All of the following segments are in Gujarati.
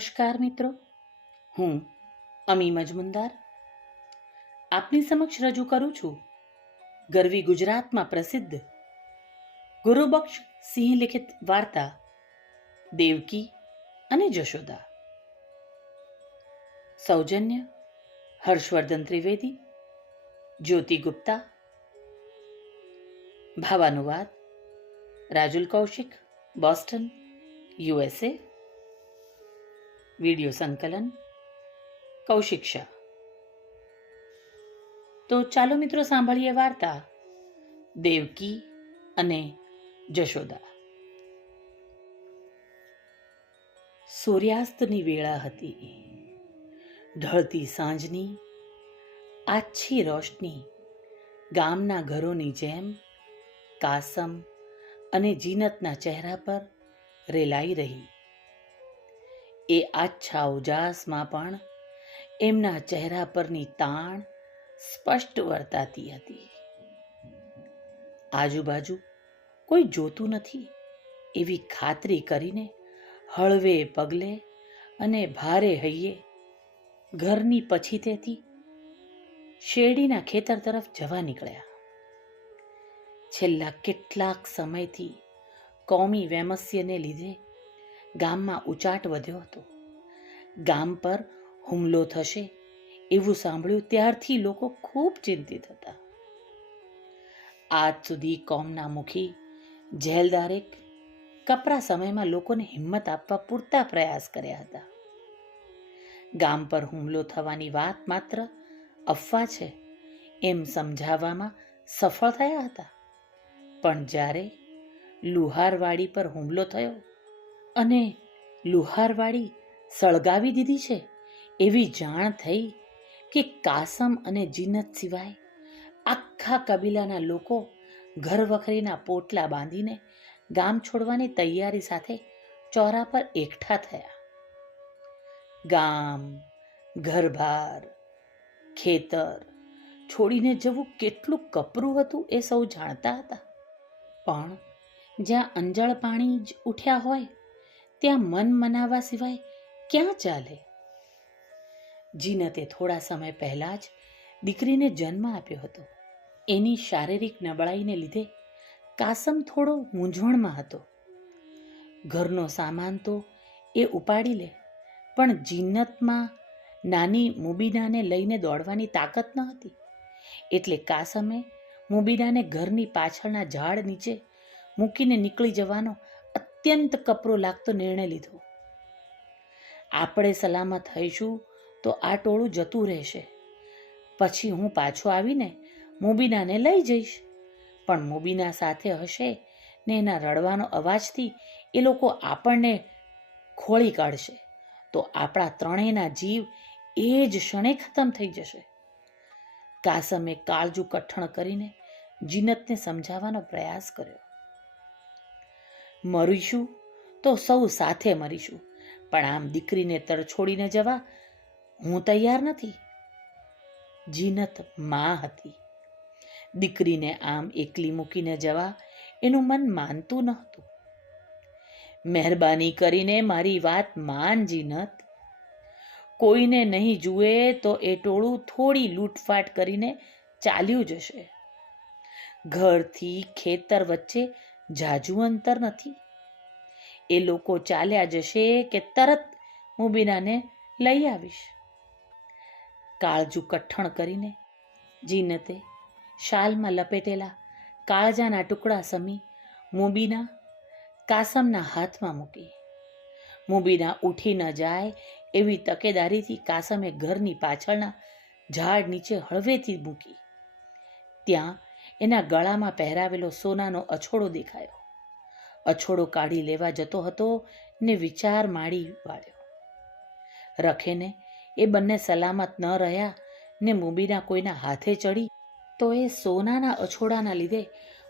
નમસ્કાર, મિત્રો. હું અમી મજમુનદાર આપની સમક્ષ રજૂ કરું છું ગરવી ગુજરાતમાં પ્રસિદ્ધ ગુરુબક્ષ સિંહ લિખિત વાર્તા, દેવકી અને જશોદા. સૌજન્ય હર્ષવર્ધન ત્રિવેદી, જ્યોતિ ગુપ્તા. ભાવાનુવાદ, Rajul Kaushik, Boston USA video સંકલન, કૌશિક શાહ. તો ચાલો મિત્રો સાંભળીએ વાર્તા દેવકી અને જશોદા. સૂર્યાસ્તની વેળા હતી. ઢળતી સાંજની આછી રોશની ગામના ઘરોની જેમ કાસમ અને જીનતના ચહેરા પર રેલાઈ રહી. એ આછા ઉજાસમાં પણ એમના ચહેરા પરની તાણ સ્પષ્ટ વર્તાતી હતી. આજુબાજુ કોઈ જોતું નથી એવી ખાતરી કરીને હળવે પગલે અને ભારે હૈયે ઘરની પછી તેથી શેરડીના ખેતર તરફ જવા નીકળ્યા. છેલ્લા કેટલાક સમયથી કોમી વેમસ્યને લીધે ગામમાં ઉચાટ વધ્યો હતો. ગામ પર હુમલો થશે એવું સાંભળ્યું ત્યારથી લોકો ખૂબ ચિંતિત હતા. આજ સુધી કોમના મુખી, જેલદારે કપરા સમયમાં લોકોને હિંમત આપવા પૂરતા પ્રયાસ કર્યા હતા. ગામ પર હુમલો થવાની વાત માત્ર અફવા છે એમ સમજાવવામાં સફળ થયા હતા. પણ જ્યારે લુહારવાડી પર હુમલો થયો અને લુહારવાળી સળગાવી દીધી છે. એવી જાણ થઈ કે કાસમ અને જીનત સિવાય આખા કબીલાના લોકો ઘર વખરીના પોટલા બાંધીને ગામ છોડવાની તૈયારી સાથે ચોરા પર એકઠા થયા. ગામ ઘરબાર ખેતર છોડીને જવું કેટલું કપરું હતું એ સૌ જાણતા હતા. પણ જ્યાં અંજળ પાણી જ ઉઠ્યા હોય ત્યાં મન મનાવવા સિવાય ક્યાં ચાલે? જીનતે થોડા સમય પહેલા જ દીકરીને જન્મ આપ્યો હતો. એની શારીરિક નબળાઈને લીધે કાસમ થોડો મૂંઝવણમાં હતો. ઘરનો સામાન તો એ ઉપાડી લે, પણ જીનતમાં નાની મુબીનાને લઈને દોડવાની તાકાત ન હતી. એટલે કાસમે મુબીનાને ઘરની પાછળના ઝાડ નીચે મૂકીને નીકળી જવાનો અત્યંત કપરો લાગતો નિર્ણય લીધો. આપણે સલામત થઈશું તો આ ટોળું જતું રહેશે. પછી હું પાછો આવીને મુબીનાને લઈ જઈશ. પણ મુબીના સાથે હશે ને એના રડવાનો અવાજથી એ લોકો આપણને ખોળી કાઢશે. તો આપણા ત્રણેયના જીવ એ જ ક્ષણે ખતમ થઈ જશે. કાસમે કાળજું કઠણ કરીને જીનતને સમજાવવાનો પ્રયાસ કર્યો. મરીશું તો સૌ સાથે મરીશું. પણ આમ દીકરીને તર છોડીને જવા હું તૈયાર નથી. જીનતમાં હતી. દીકરીને આમ એકલી મૂકીને જવા એનું મન માનતું ન હતું મહેરબાની કરીને મારી વાત માન, જીનત. કોઈને નહીં જુએ તો એ ટોળું થોડી લૂંટફાટ કરીને ચાલ્યું જશે. ઘરથી ખેતર વચ્ચે જાજુ અંતર નથી. એ લોકો ચાલ્યા જશે કે તરત મુબીનાને લઈ આવીશ. કાળજું કઠણ કરીને જીનતે શાલમાં લપેટેલા કાળજાના ટુકડા સમી મુબીના કાસમના હાથમાં મૂકી. મુબીના ઉઠી ન જાય એવી તકેદારીથી કાસમે ઘરની પાછળના ઝાડ નીચે હળવેથી મૂકી. ત્યાં એના ગળામાં પહેરાવેલો સોનાનો અછોડો દેખાયો. અછોડો કાઢી લેવા જતો હતો ને વિચાર માડી વાળ્યો. રખેને એ બંને સલામત ન રહ્યા ને મુબીના કોઈના હાથે ચડી, તો એ સોનાના અછોડાના લીધે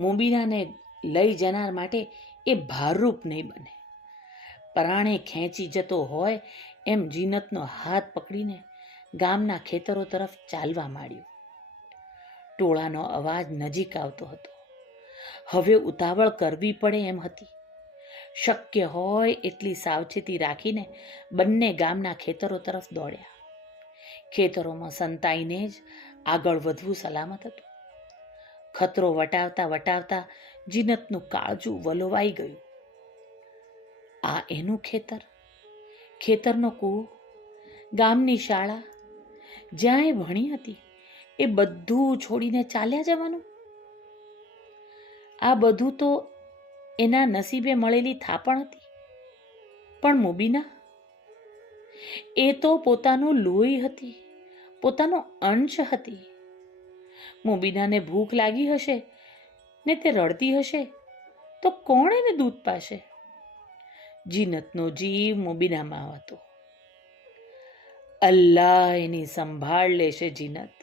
મુબીનાને લઈ જનાર માટે એ ભારરૂપ નહીં બને. પરાણે ખેંચી જતો હોય એમ જીનતનો હાથ પકડીને ગામના ખેતરો તરફ ચાલવા માંડ્યું. ટોળાનો અવાજ નજીક આવતો હતો. હવે ઉતાવળ કરવી પડે એમ હતી. શક્ય હોય એટલી સાવચેતી રાખીને બંને ગામના ખેતરો તરફ દોડ્યા. ખેતરોમાં સંતાઈને જ આગળ વધવું સલામત હતું. ખતરો વટાવતા વટાવતા જીનતનું કાળજું વલોવાઈ ગયું. આ એનું ખેતર? ખેતરનો કૂવો? ગામની શાળા? જ્યાં એ ભણી હતી? એ બધું છોડીને ચાલ્યા જવાનું? આ બધું તો એના નસીબે મળેલી થાપણ હતી. પણ મુબીના? એ તો પોતાનું લોહી હતી, પોતાનો અંશ હતી. મુબીનાને ભૂખ લાગી હશે ને તે રડતી હશે, તો કોણ એને દૂધ પાશે? જીનતનો જીવ મુબીનામાં હતો. અલ્લાહ એની સંભાળ લેશે જીનત.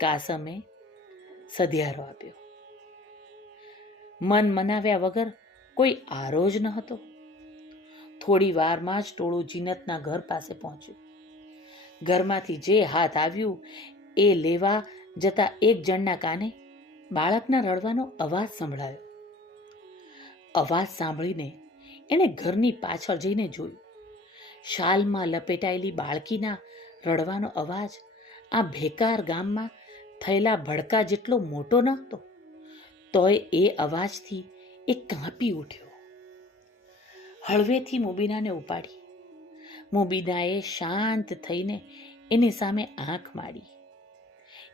કાસમે સધિયારો આપ્યો. મન મનાવ્યા વગર કોઈ આરો જ ન હતો. થોડી વારમાં જ ટોળું જીનતના ઘર પાસે પહોંચ્યું. ઘરમાંથી જે હાથ આવ્યું એ લેવા જતા એક જણના કાને બાળકના રડવાનો અવાજ સંભળાયો. અવાજ સાંભળીને એણે ઘરની પાછળ જઈને જોયું. શાલમાં લપેટાયેલી બાળકીના રડવાનો અવાજ આ ભેકાર ગામમાં થયેલા ભડકા જેટલો મોટો ન હતો તોય એ અવાજથી એ કાંપી ઉઠ્યો. હળવેથી મુબીનાને ઉપાડી. મુબીનાએ શાંત થઈને એની સામે આંખ માડી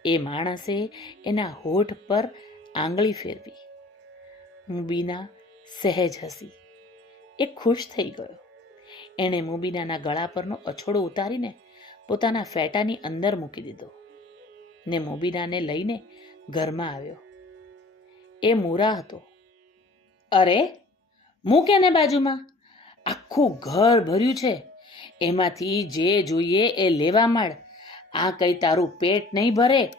એ માણસે એના હોઠ પર આંગળી ફેરવી. મુબીના સહેજ હસી. એ ખુશ થઈ ગયો. એણે મુબીનાના ગળા પરનો અછોડો ઉતારીને પોતાના ફેટાની અંદર મૂકી દીધો. ને મોબીનાને લઈને ઘરમાં આવ્યો. એ મૂરા હતો. અરે મૂક ને બાજુમાં? આખું ઘર ભર્યું છે. એમાંથી જે જોઈએ એ લેવા માંડ આ કંઈ તારું પેટ નહીં ભરે?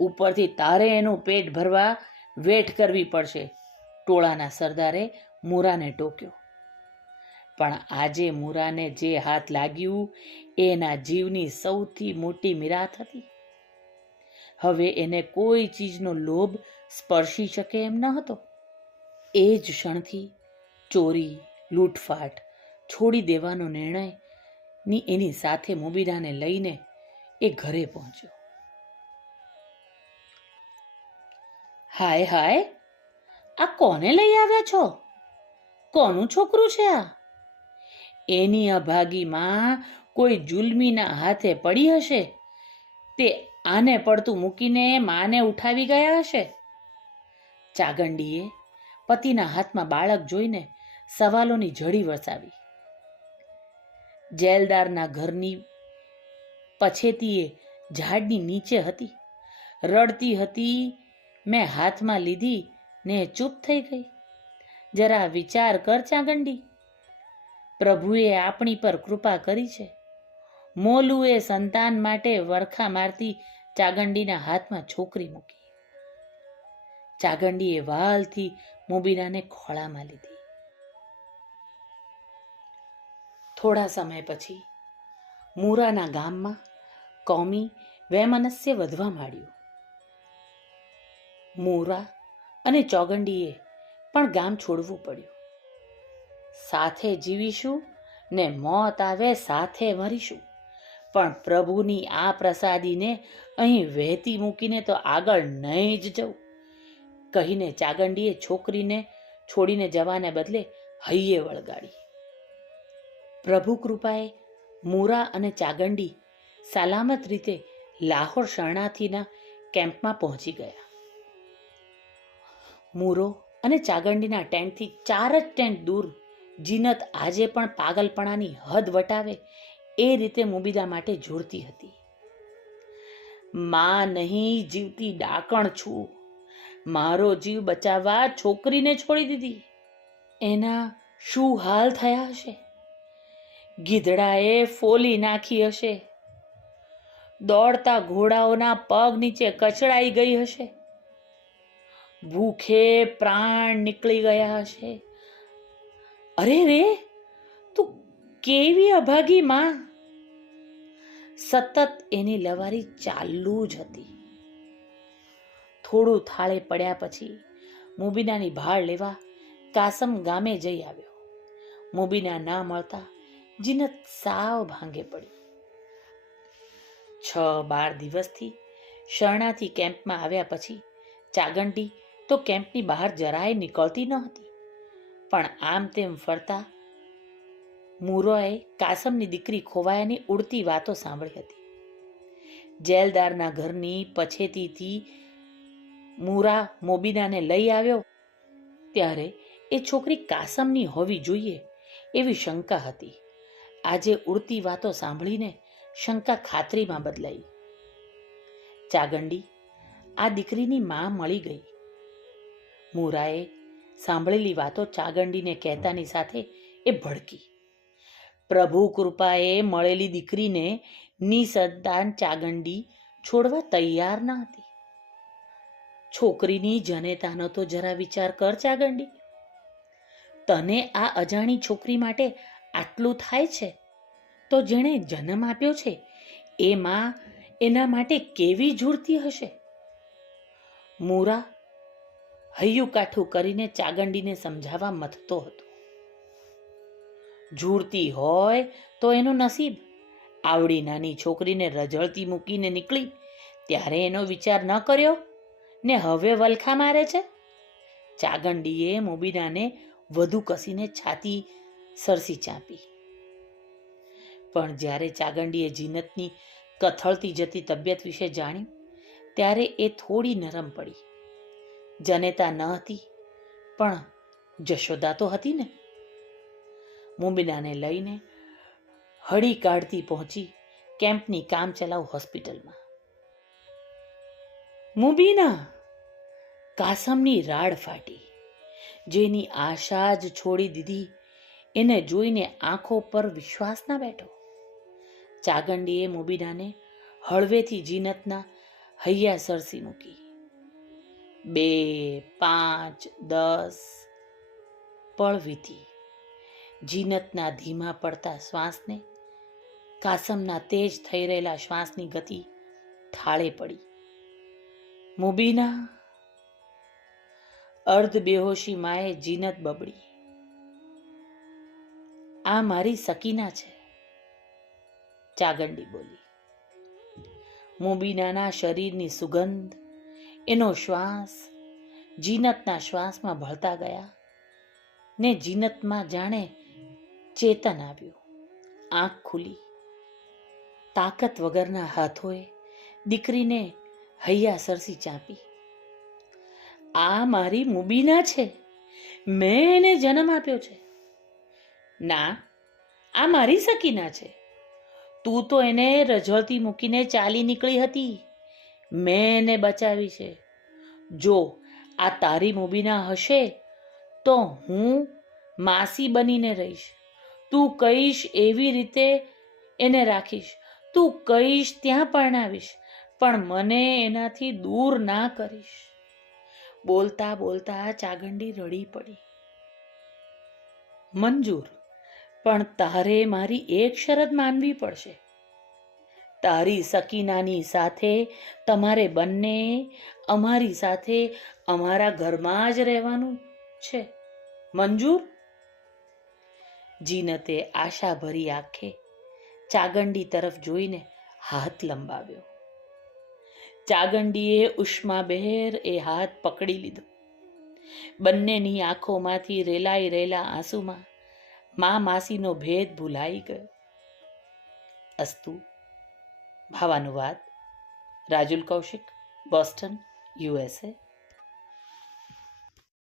ઉપરથી તારે એનું પેટ ભરવા વેઠ કરવી પડશે. ટોળાના સરદારે મૂરાને ટોક્યો. પણ આજે મૂરાને જે હાથ લાગ્યું, એના જીવની સૌથી મોટી મિરાત હતી. હવે એને કોઈ ચીજનો લોભ સ્પર્શી શકે એમ ન હતો. એ જ ક્ષણથી ચોરી, લૂંટફાટ, છોડી દેવાનો નિર્ણયની એની સાથે મુબીરાને લઈને એ ઘરે પહોંચ્યો. હાય હાય, આ કોને લઈ આવ્યા છો? કોનું છોકરું છે આ? એની અભાગીમાં કોઈ જુલમીના હાથે પડી હશે? તે આને પડતું મૂકીને માને ઉઠાવી ગયા હશે? ચાગંડીએ પતિના હાથમાં બાળક જોઈને સવાલોની જડી વસાવી. જેલદારના ઘરની પછેતીએ ઝાડની નીચે હતી. રડતી હતી, મેં હાથમાં લીધી ને ચૂપ થઈ ગઈ. જરા વિચાર કર ચાગંડી. પ્રભુએ આપણી પર કૃપા કરી છે. મોલુએ સંતાન માટે વરખા મારતી ચાગંડીના હાથમાં છોકરી મૂકી. ચાગંડીએ વાલથી મુબીનાને ખોળામાં લીધી. થોડા સમય પછી મૂરાના ગામમાં કોમી વૈમનસ્ય વધવા માંડ્યું. મૂરા અને ચોગંડીએ પણ ગામ છોડવું પડ્યું. સાથે જીવીશું ને મોત આવે સાથે મરીશું. પણ પ્રભુની આ પ્રસાદીને અહીં વહેતી મૂકીને તો આગળ નહીં જ જવું કહીને ચાગંડીએ છોકરીને છોડીને જવાને બદલે હૈયે વળગાડી. પ્રભુ કૃપાએ મૂરા અને ચાગંડી સલામત રીતે લાહોર શરણાર્થીના કેમ્પમાં પહોંચી ગયા. મૂરો અને ચાગંડીના ટેન્ટથી ચાર જ ટેન્ટ દૂર જીનત આજે પણ પાગલપણાની હદ વટાવે એ રીતે મુબીદા માટે જોડતી હતી. માં નહીં જીવતી ડાકણ છું. મારો જીવ બચાવવા છોકરીને છોડી દીધી. એના શું હાલ થયા હશે? ગીધડાએ ફોલી નાખી હશે. દોડતા ઘોડાઓના પગ નીચે કચડાઈ ગઈ હશે. ભૂખે પ્રાણ નીકળી ગયા હશે. અરે રે! તું કેવી અભાગી માં? સતત એની લવારી ચાલુ જ હતી. થોડું થાળે પડ્યા પછી મુબીનાની ભાળ લેવા કાસમ ગામે જઈ આવ્યો. મુબીના ના મળતા જીનત સાવ ભાંગે પડી. છ બાર દિવસથી શરણાથી કેમ્પમાં આવ્યા પછી ચાગંડી તો કેમ્પની બહાર જરાય નીકળતી ન હતી. પણ આમ તેમ ફરતા મૂરોએ કાસમની દીકરી ખોવાયાની ઉડતી વાતો સાંભળી હતી. જેલદારના ઘરની પછેતીથી મૂરા મોબીનાને લઈ આવ્યો, ત્યારે એ છોકરી કાસમની હોવી જોઈએ એવી શંકા હતી. આજે ઉડતી વાતો સાંભળીને શંકા ખાતરીમાં બદલાઈ. ચાગંડી, આ દીકરીની માં મળી ગઈ. મૂરાએ સાંભળેલી વાતો ચાગંડીને કહેતાની સાથે એ ભડકી. પ્રભુ કૃપાએ મળેલી દીકરીને નિસંતાન ચાગંડી છોડવા તૈયાર ન હતી. છોકરીની જનેતાનો તો જરા વિચાર કર ચાગંડી. તને આ અજાણી છોકરી માટે આટલું થાય છે? તો જેણે જન્મ આપ્યો છે એ માં એના માટે કેવી ઝૂડતી હશે? મૂરા હૈયું કાઠું કરીને ચાગંડીને સમજાવવા મથતો હતો. ઝૂરતી હોય તો એનું નસીબ. આવડી નાની છોકરીને રજળતી મૂકીને નીકળી. ત્યારે એનો વિચાર ન કર્યો, ને હવે વલખા મારે છે? ચાગંડીએ મુબીનાને વધુ કસીને છાતી સરસી ચાંપી. પણ જ્યારે ચાગંડીએ જીનતની કથળતી જતી તબિયત વિશે જાણ્યું, ત્યારે એ થોડી નરમ પડી. જનેતા ન હતી, પણ જશોદા તો હતી ને? મુંબીનાને લઈને હળી કાઢતી પહોંચી કેમ્પની કામચલાઉ હોસ્પિટલમાં. મુબીના કાસમની રાડ ફાટી, જેની આશા જ છોડી દીધી, એને જોઈને આંખો પર વિશ્વાસ ના બેઠો. ચાગંડીએ મુબીનાને હળવેથી જીનતના હૈયા સરસી મૂકી. બે, પાંચ, દસ, પળ વીતી. જીનતના ધીમા પડતા શ્વાસને, કાસમના તેજ થઈ રહેલા શ્વાસની ગતિ ઠાળે પડી. મુબીના અર્ધ બેહોશી માએ જીનત બબડી. આ મારી સકીના છે, ચાગંડી બોલી. મુબીનાના શરીરની સુગંધ, એનો શ્વાસ, જીનતના શ્વાસમાં ભળતા ગયા ને જીનતમાં જાણે ચેતન આવ્યું. આંખ ખુલી. તાકત વગરના હાથોએ દીકરીને હૈયા સરસી ચાંપી. આ મારી મુબીના છે. મેં એને જન્મ આપ્યો છે. ના, આ મારી સકીના છે. તું તો એને રઝળતી મૂકીને ચાલી નીકળી હતી. મેં એને બચાવી છે. જો આ તારી મુબીના હશે તો હું માસી બનીને રહીશ. તું કહીશ એવી રીતે એને રાખીશ. તું કહીશ ત્યાં પરણાવીશ, પણ મને એનાથી દૂર ના કરીશ. બોલતા બોલતા ચાગંડી રડી પડી. મંજૂર, પણ તારે મારી એક શરત માનવી પડશે. તારી સકીનાની સાથે તમારે બંને અમારી સાથે અમારા ઘરમાં જ રહેવાનું છે. મંજૂર? જીનતે આશાભરી આંખે ચાગંડી તરફ જોઈને હાથ લંબાવ્યો. ચાગંડીએ ઉષ્માબહેર એ હાથ પકડી લીધો. બંનેની આંખોમાંથી રેલાઈ રેલા આંસુમાં મા માસીનો ભેદ ભૂલાઈ ગયો. અસ્તુ, ભાવાનુવાદ, રાજુલ કૌશિક, બોસ્ટન યુએસએ